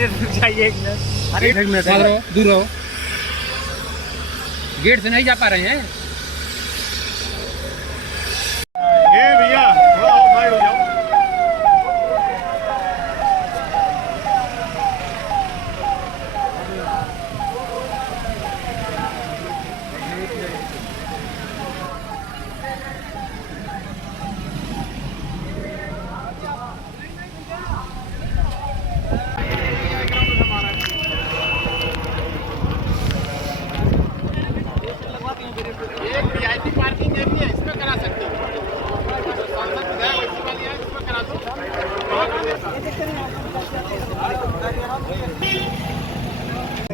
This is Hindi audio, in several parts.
चाहिए दूर रहो, गेट से नहीं जा पा रहे हैं। ये भैया थोड़ा और साइड हो जाओ। एक वीआईपी पार्किंग एरिया है, इसमें करा सकते हो। सांसद विधायक वैसी वाली है, इसमें करा दो।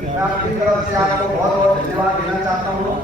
मैं अपनी तरफ से आपको बहुत बहुत धन्यवाद देना चाहता हूँ।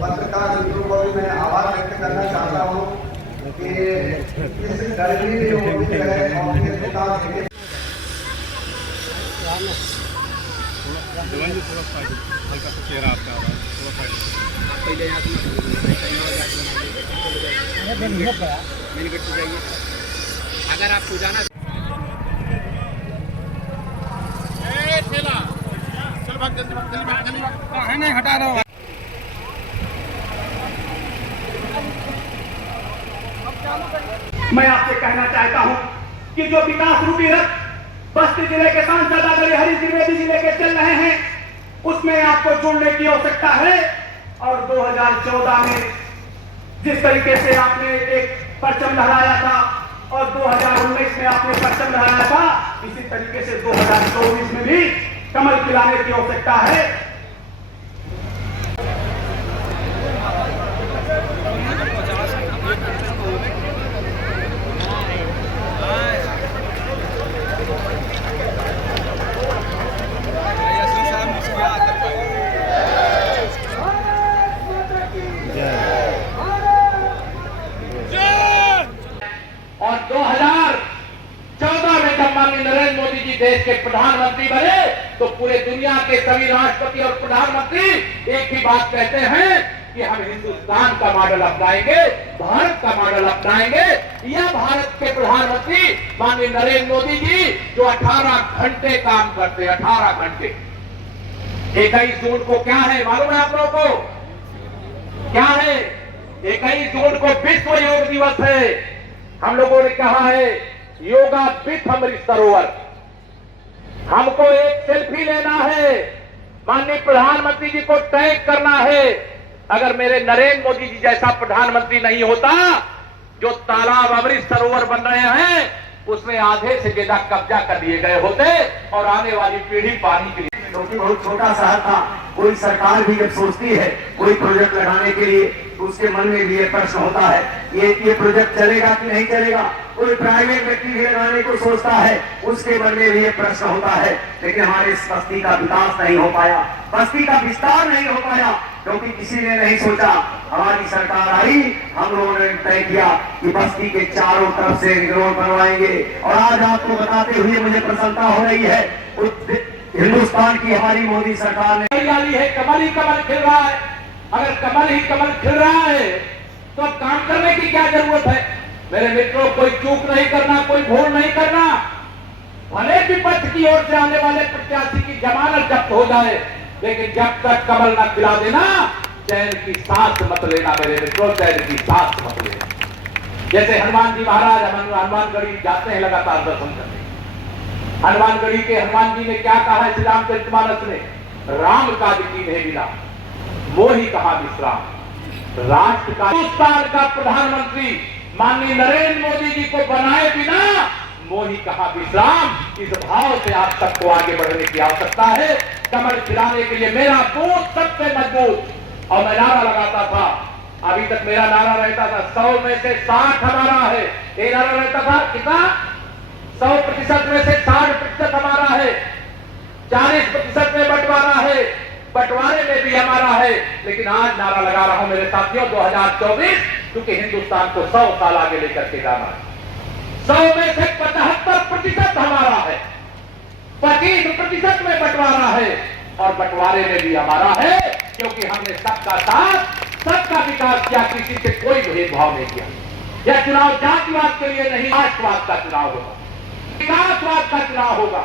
पत्रकार मित्रों को भी मैं आभार व्यक्त करना चाहता हूँ कि इस गर्मी में मोदी जो है कांग्रेस के साथ हल्का सा चेहरा आपका थोड़ा साइड। अगर आपको जाना चल भाग जल्दी भाग जल्दी भाग जल्दी भाग। है, नहीं हटा रहा हूँ। मैं आपसे कहना चाहता हूं कि जो विकास रूपी रथ बस्ती जिले के सांसद आदरणीय हरीश द्विवेदी जी लेके चल रहे हैं, उसमें आपको जुड़ने की आवश्यकता है। और 2014 में जिस तरीके से आपने एक परचम लहराया था और 2019 में आपने परचम लहराया था, इसी तरीके से 2024 में भी कमल खिलाने की आवश्यकता है। और 2014 में जब माननीय नरेंद्र मोदी जी देश के प्रधानमंत्री बने तो पूरे दुनिया के सभी राष्ट्रपति और प्रधानमंत्री एक ही बात कहते हैं कि हम हिंदुस्तान का मॉडल अपनाएंगे, भारत का मॉडल अपनाएंगे। यह भारत के प्रधानमंत्री माननीय नरेंद्र मोदी जी जो 18 घंटे काम करते, 18 घंटे। 21 जून को क्या है मालूम है आप लोगों को? क्या है? 21 जून को विश्व योग दिवस है। हम लोगों ने कहा है योगा विथ अमृत सरोवर। हमको एक सेल्फी लेना है, माननीय प्रधानमंत्री जी को टैग करना है। अगर मेरे नरेंद्र मोदी जी जैसा प्रधानमंत्री नहीं होता, जो तालाब अमृत सरोवर बन रहे हैं उसमें आधे से ज्यादा कब्जा कर लिए गए होते और आने वाली पीढ़ी पानी के लिए, क्योंकि बहुत छोटा शहर था। कोई सरकार भी जब सोचती है कोई प्रोजेक्ट लगाने के लिए तो उसके मन में भी ये प्रश्न होता है ये प्रोजेक्ट चलेगा कि नहीं चलेगा। कोई प्राइवेट व्यक्ति भी लगाने को सोचता है, उसके मन में भी ये प्रश्न होता है। लेकिन हमारे इस बस्ती का विकास नहीं हो पाया, बस्ती का विस्तार नहीं हो पाया, क्योंकि किसी ने नहीं सोचा। हमारी सरकार आई, हम लोगों ने तय किया कि बस्ती के चारों तरफ से रिंग रोड बनवाएंगे। और आज आपको बताते हुए मुझे प्रसन्नता हो रही है, हिंदुस्तान की हमारी मोदी सरकार ने है कमल ही कमल खिल रहा है। अगर कमल ही कमल खिल रहा है तो अब काम करने की क्या जरूरत है? मेरे मित्रों, कोई चूक नहीं करना, कोई भूल नहीं करना। भले विपक्ष की ओर से आने वाले प्रत्याशी की जमानत जब्त हो जाए, लेकिन जब तक कमल न खिला देना, चैन की सांस मत लेना मेरे मित्रों, चैन की सांस मत लेना। जैसे हनुमान जी महाराज हनुमानगढ़ी जाते हैं लगातार दर्शन करने। हनुमानगढ़ी के हनुमान जी ने क्या कहा है श्री रामचरितमानस में? राम काज कीन्हे बिना मोहि कहा विश्राम। राष्ट्र का हिंदुस्तान का प्रधानमंत्री माननीय नरेंद्र मोदी जी को बनाए बिना मोहि कहा विश्राम। इस भाव से आप सबको आगे बढ़ने की आवश्यकता है। कमल खिलाने के लिए मेरा बूथ सबसे मजबूत। और मैं नारा लगाता था, अभी तक मेरा नारा रहता था 100 में से 60 हमारा है। ये नारा रहता था कितना? 100% में से 60% हमारा है, 40% में बंटवारा है, बंटवारे में भी हमारा है। लेकिन आज नारा लगा रहा हूं मेरे साथियों 2024, क्योंकि हिंदुस्तान को 100 साल आगे लेकर के जाना है। 100 में से 75% हमारा है, 25% में बंटवारा है और बंटवारे में भी हमारा है, क्योंकि हमने सबका साथ, सबका विकास किया, किसी से कोई भेदभाव नहीं किया। यह चुनाव जातिवाद के लिए नहीं, राष्ट्रवाद का चुनाव होगा, विकासवाद का चुनाव होगा।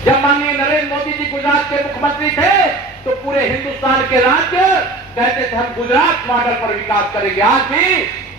जब माननीय नरेंद्र मोदी जी गुजरात के मुख्यमंत्री थे तो पूरे हिंदुस्तान के राज्य कहते थे हम गुजरात मॉडल पर विकास करेंगे। आज भी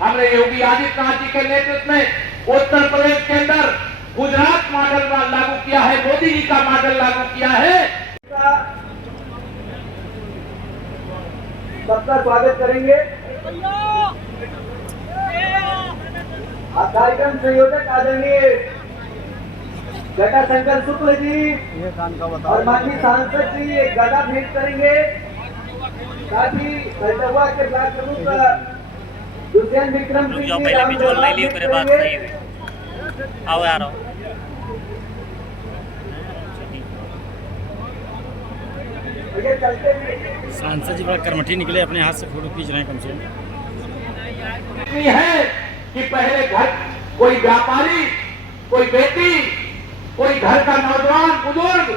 हमने योगी आदित्यनाथ जी के नेतृत्व में उत्तर प्रदेश के अंदर गुजरात मॉडल लागू किया है, मोदी जी का मॉडल लागू किया है। सबका स्वागत करेंगे। कार्यक्रम संयोजक आदरणीय जटाशंकर शुक्ल जी और माननीय सांसद जी एक गदा भेंट करेंगे। साथ ही सरितवा के ब्लॉक प्रमुख दुष्यंत विक्रम सिंह जी पहले भी जो ले लियो करे बात सही है। आओ यार आओ। सांसद जी बड़ा कर्मठी निकले, अपने हाथ से फोटो खींच रहे हैं। कम से कम है कि पहले घर कोई व्यापारी, कोई बेटी, कोई घर का नौजवान बुजुर्ग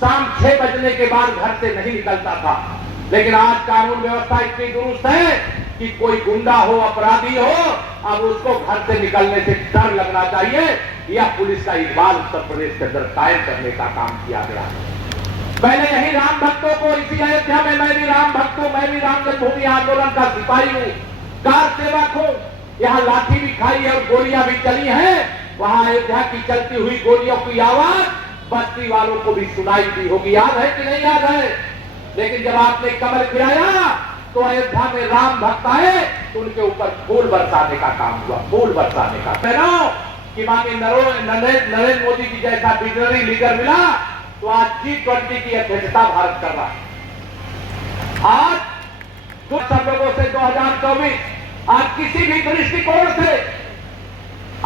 शाम 6 बजने के बाद घर से नहीं निकलता था, लेकिन आज कानून व्यवस्था इतनी दुरुस्त है कि कोई गुंडा हो, अपराधी हो, अब उसको घर से निकलने से डर लगना चाहिए। यह पुलिस का इकबाल उत्तर प्रदेश के अंदर कायम करने का काम किया गया है। पहले यही राम भक्तों को, इसी अयोध्या में मैं भी राम भक्त हूं, मैं भी राम जन्मभूमि आंदोलन का सिपाही हूं, कार सेवक हूं। यहाँ लाठी भी खाई है और गोलियां भी चली हैं। वहां अयोध्या की चलती हुई गोलियों की आवाज बस्ती वालों को भी सुनाई दी होगी। याद है कि नहीं याद है? लेकिन जब आपने कमल गिराया तो अयोध्या में राम भक्त आए तो उनके ऊपर फूल बरसाने का काम हुआ, फूल बरसाने का। कि माननीय नरेंद्र मोदी जी जैसा विजनरी लीडर मिला तो आज G20 की अध्यक्षता भारत कर रहा है। आज सब लोगों से 2024 आज किसी भी दृष्टिकोण से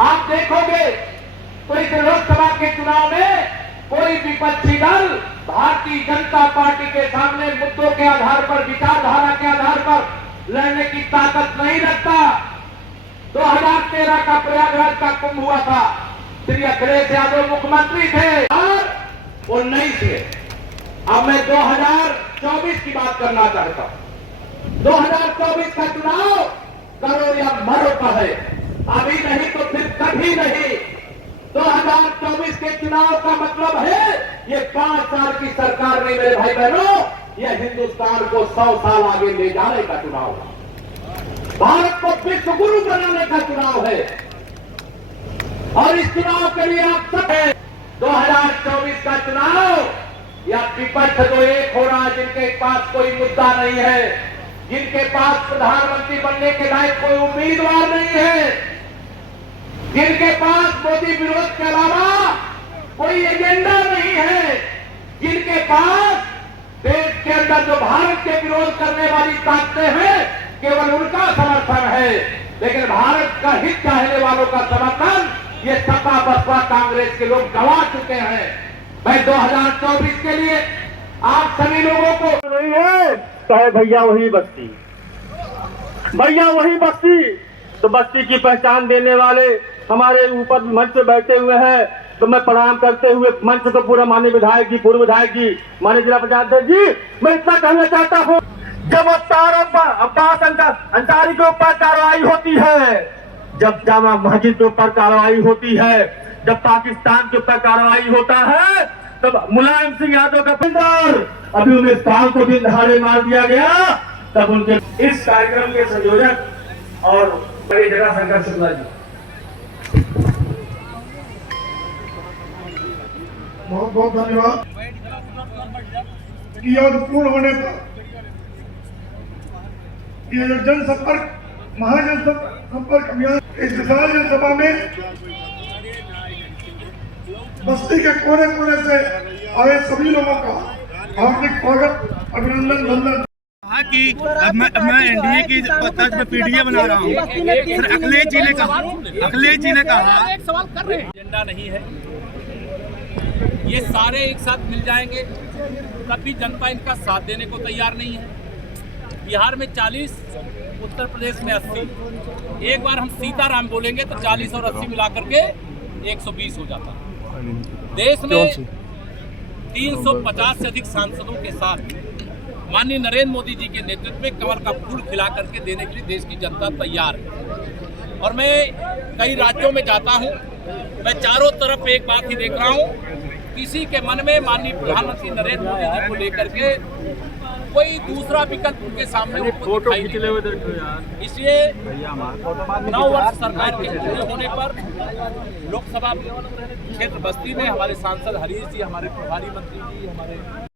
आप देखोगे तो इस लोकसभा के चुनाव में कोई विपक्षी दल भारतीय जनता पार्टी के सामने मुद्दों के आधार पर, विचारधारा के आधार पर लड़ने की ताकत नहीं रखता। 2013 का प्रयागराज का कुंभ हुआ था, श्री अखिलेश यादव मुख्यमंत्री थे और 19 थे। अब मैं 2024 की बात करना चाहता हूं। 2024 का चुनाव करो या मरो का है, अभी नहीं तो फिर कभी नहीं। 2024 के चुनाव का मतलब है ये 5 साल की सरकार नहीं मेरे भाई बहनों, ये हिंदुस्तान को 100 साल आगे ले जाने का चुनाव है, भारत को विश्व गुरु बनाने का चुनाव है। और इस चुनाव के लिए आप सब हैं। 2024 का चुनाव या विपक्ष तो एक हो रहा, जिनके पास कोई मुद्दा नहीं है, जिनके पास प्रधानमंत्री बनने के लायक कोई उम्मीदवार नहीं है, जिनके पास मोदी विरोध के अलावा कोई एजेंडा नहीं है, जिनके पास देश के अंदर जो भारत के विरोध करने वाली ताकतें हैं केवल उनका समर्थन है, लेकिन भारत का हित चाहने वालों का समर्थन ये सपा बसपा कांग्रेस के लोग गवा चुके हैं। मैं 2024 के लिए आप सभी लोगों को नहीं है, चाहे भैया वही बस्ती, भैया वही बस्ती। तो बस्ती की पहचान देने वाले हमारे ऊपर मंच पे बैठे हुए हैं, तो मैं प्रणाम करते हुए मंच को पूरा माननीय विधायक जी, पूर्व विधायक जी, माननीय जिला पंचायत जी, मैं इतना कहना चाहता हूँ, जब अब्बास अंसारी के ऊपर कार्रवाई होती है, जब जामा मस्जिद के ऊपर कार्रवाई होती है, जब पाकिस्तान के ऊपर कार्रवाई होता है, तब मुलायम सिंह यादव का पिंडर अभी उन्हें साल को भी दहाड़े मार दिया गया, तब उनके इस कार्यक्रम के संयोजक और बड़ी जटाशंकर शुक्ला जी, बहुत बहुत धन्यवाद। योग पूर्ण होने पर ये जो जनसंपर्क महाजन संपर्क अभियान, इस विशाल जनसभा में बस्ती के कोने कोने से आए सभी लोगों का हार्दिक स्वागत, अभिनंदन, वंदन। कि अब मैं एनडीए की तर्ज पे पीडीए बना रहा हूँ। सर अखिलेश जी ने कहा एजेंडा नहीं है, ये सारे एक साथ मिल जाएंगे, तब भी जनता इनका साथ देने को तैयार नहीं है। बिहार में 40, उत्तर प्रदेश में 80। एक बार हम सीताराम बोलेंगे तो 40 और 80 मिलाकर के 120 हो जाता। देश में 350 से अधिक सांसदों के साथ माननीय नरेंद्र मोदी जी के नेतृत्व में कमल का फूल खिला करके देने के लिए देश की जनता तैयार है। और मैं कई राज्यों में जाता हूं, मैं चारों तरफ एक बात ही देख रहा हूं किसी के मन में माननीय प्रधानमंत्री नरेंद्र मोदी जी को लेकर के कोई दूसरा विकल्प उनके सामने उनको दिखाई नहीं देता। इसलिए 9 वर्ष सरकार के पूरे होने पर लोकसभा क्षेत्र बस्ती में हमारे सांसद हरीश जी, हमारे प्रभारी मंत्री जी, हमारे